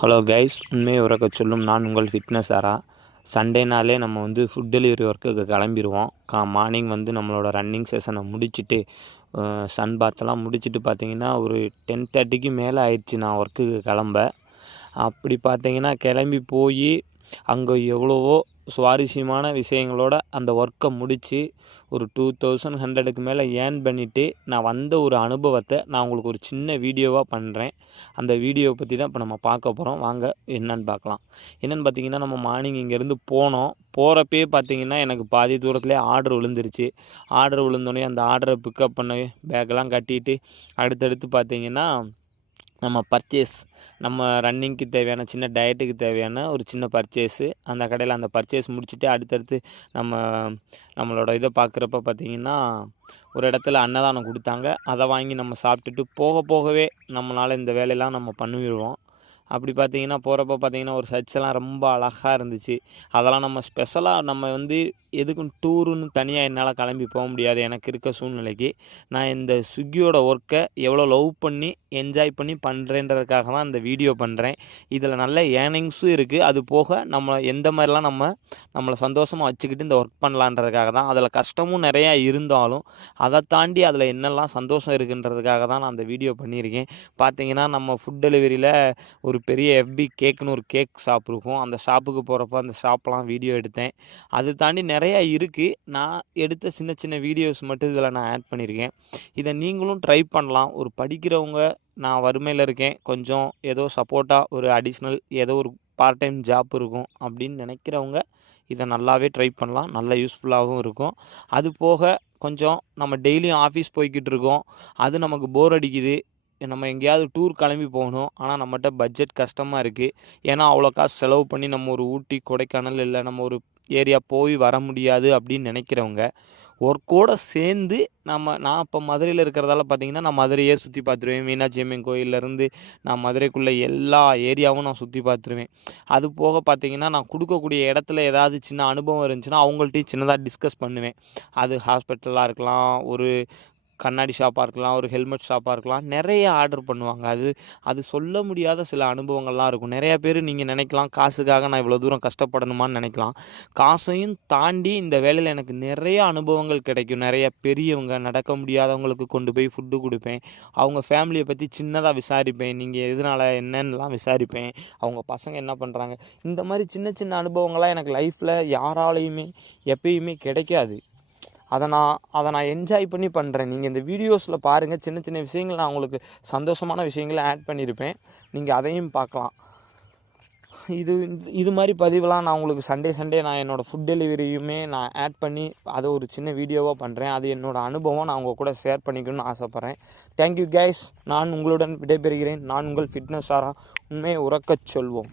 Hello guys, உண்மையை உறக்க சொல்லும் நான் உங்கள் ஃபிட்னஸ் ஆரா. சண்டேனாலே நம்ம ஃபுட் டெலிவரி ஒர்க்குக்கு கிளம்பிடுவோம். மார்னிங் நம்மளோட ரன்னிங் செஷனை முடிச்சுட்டு சன் பாத்தெல்லாம் முடிச்சுட்டு பார்த்தீங்கன்னா ஒரு 10:30க்கு மேலே ஆயிடுச்சு நான் ஒர்க்குக்கு கிளம்ப. அப்படி பார்த்தீங்கன்னா கிளம்பி போய் அங்கே எவ்வளவோ சுவாரஸ்யமான விஷயங்களோட அந்த ஒர்க்கை முடித்து ஒரு 2100க்கு மேலே ஏர்ன் பண்ணிவிட்டு நான் வந்த ஒரு அனுபவத்தை நான் உங்களுக்கு ஒரு சின்ன வீடியோவாக பண்ணுறேன். அந்த வீடியோவை பற்றி தான் இப்போ நம்ம பார்க்க போகிறோம். வாங்க என்னென்னு பார்க்கலாம். என்னென்னு பார்த்தீங்கன்னா, நம்ம மார்னிங் இங்கேருந்து போகிறப்பே பார்த்தீங்கன்னா எனக்கு பாதி தூரத்துலேயே ஆர்டர் விழுந்துருச்சு. ஆர்டர் விழுந்தோடனே அந்த ஆர்டரை பிக்கப் பண்ண பேக்கெல்லாம் கட்டிட்டு அடுத்தடுத்து பார்த்தீங்கன்னா நம்ம ரன்னிங்க்கு தேவையான சின்ன டயட்டுக்கு தேவையான ஒரு சின்ன பர்ச்சேஸு அந்த கடையில் அந்த பர்ச்சேஸ் முடிச்சுட்டு அடுத்தடுத்து நம்மளோட இதை பார்க்குறப்ப பார்த்திங்கன்னா ஒரு இடத்துல அன்னதானம் கொடுத்தாங்க. அதை வாங்கி நம்ம சாப்பிட்டுட்டு போகவே நம்மளால் இந்த வேலையெல்லாம் நம்ம பண்ணிடுவோம். அப்படி பார்த்தீங்கன்னா போகிறப்ப பார்த்தீங்கன்னா ஒரு சர்ச்செல்லாம் ரொம்ப அழகாக இருந்துச்சு. அதெல்லாம் நம்ம ஸ்பெஷலாக நம்ம எதுக்கும் டூருன்னு தனியாக என்னால் கிளம்பி போக முடியாது. எனக்கு இருக்க சூழ்நிலைக்கு நான் இந்த ஸ்விக்கியோட ஒர்க்கை எவ்வளோ லவ் பண்ணி என்ஜாய் பண்ணி பண்ணுறேன்றதுக்காக தான் இந்த வீடியோ பண்ணுறேன். இதில் நல்ல ஏர்னிங்ஸும் இருக்குது. அது போக நம்ம எந்த மாதிரிலாம் நம்மளை சந்தோஷமாக வச்சுக்கிட்டு இந்த ஒர்க் பண்ணலான்றதுக்காக தான். அதில் கஷ்டமும் நிறையா இருந்தாலும் அதை தாண்டி அதில் என்னெல்லாம் சந்தோஷம் இருக்குன்றதுக்காக தான் நான் அந்த வீடியோ பண்ணியிருக்கேன். பார்த்தீங்கன்னா நம்ம ஃபுட் டெலிவரியில் ஒரு பெரிய FB கேக்குன்னு ஒரு கேக் ஷாப் இருக்கும். அந்த ஷாப்புக்கு போகிறப்ப அந்த ஷாப்லாம் வீடியோ எடுத்தேன். அது தாண்டி நிறையா இருக்குது. நான் எடுத்த சின்ன சின்ன வீடியோஸ் மட்டும் இதில் நான் ஆட் பண்ணியிருக்கேன். இதை நீங்களும் ட்ரை பண்ணலாம். ஒரு படிக்கிறவங்க, நான் வறுமையில் இருக்கேன், கொஞ்சம் ஏதோ சப்போர்ட்டாக ஒரு அடிஷ்னல் ஏதோ ஒரு பார்ட் டைம் ஜாப் இருக்கும் அப்படின்னு நினைக்கிறவங்க இதை நல்லாவே ட்ரை பண்ணலாம். நல்லா யூஸ்ஃபுல்லாகவும் இருக்கும். அது போக கொஞ்சம் நம்ம டெய்லியும் ஆஃபீஸ் போய்கிட்டு இருக்கோம், அது நமக்கு போர் அடிக்குது, நம்ம எங்கேயாவது டூர் கிளம்பி போகணும், ஆனால் நம்மகிட்ட பட்ஜெட் கஷ்டமாக இருக்குது. ஏன்னா அவ்வளோ காசு செலவு பண்ணி நம்ம ஒரு ஊட்டி கொடைக்கானல் இல்லை நம்ம ஒரு ஏரியா போய் வர முடியாது அப்படின்னு நினைக்கிறவங்க ஒர்க்கோடு சேர்ந்து நான் இப்போ மதுரையில் இருக்கிறதால பார்த்தீங்கன்னா நான் மதுரையே சுற்றி பார்த்துருவேன். மீனாட்சி அம்மன் கோயிலேருந்து நான் மதுரைக்குள்ளே எல்லா ஏரியாவும் நான் சுற்றி பார்த்துருவேன். அது போக பார்த்தீங்கன்னா நான் கொடுக்கக்கூடிய இடத்துல ஏதாவது சின்ன அனுபவம் இருந்துச்சுன்னா அவங்கள்ட்டையும் சின்னதாக டிஸ்கஸ் பண்ணுவேன். அது ஹாஸ்பிட்டலாக இருக்கலாம், ஒரு கண்ணாடி ஷாப்பாக இருக்கலாம், ஒரு ஹெல்மெட் ஷாப்பாக இருக்கலாம், நிறைய ஆர்டர் பண்ணுவாங்க. அது சொல்ல முடியாத சில அனுபவங்கள்லாம் இருக்கும். நிறையா பேர் நீங்கள் நினைக்கலாம் காசுக்காக நான் இவ்வளோ தூரம் கஷ்டப்படணுமான்னு நினைக்கலாம். காசையும் தாண்டி இந்த வேலையில் எனக்கு நிறைய அனுபவங்கள் கிடைக்கும். நிறைய பெரியவங்க, நடக்க முடியாதவங்களுக்கு கொண்டு போய் ஃபுட்டு கொடுப்பேன். அவங்க ஃபேமிலியை பற்றி சின்னதாக விசாரிப்பேன். நீங்கள் எதனால் என்னன்னுலாம் விசாரிப்பேன். அவங்க பசங்க என்ன பண்ணுறாங்க, இந்த மாதிரி சின்ன சின்ன அனுபவங்கள்லாம் எனக்கு லைஃப்பில் யாராலையுமே எப்பயுமே கிடைக்காது. அதை நான் என்ஜாய் பண்ணி பண்ணுறேன். நீங்கள் இந்த வீடியோஸில் பாருங்கள், சின்ன சின்ன விஷயங்கள் நான் உங்களுக்கு சந்தோஷமான விஷயங்களை ஆட் பண்ணியிருப்பேன். நீங்கள் அதையும் பார்க்கலாம். இது மாதிரி பதிவெலாம் நான் உங்களுக்கு சண்டே நான் என்னோடய ஃபுட் டெலிவரியுமே நான் ஆட் பண்ணி அதை ஒரு சின்ன வீடியோவாக பண்ணுறேன். அது என்னோடய அனுபவம், நான் உங்கள் கூட ஷேர் பண்ணிக்கணும்னு ஆசைப்பட்றேன். Thank you guys. நான் உங்களுடன் விடைபெறுகிறேன். நான் உங்கள் ஃபிட்னஸ் ஆரா. உண்மையை உறக்கச் சொல்வோம்.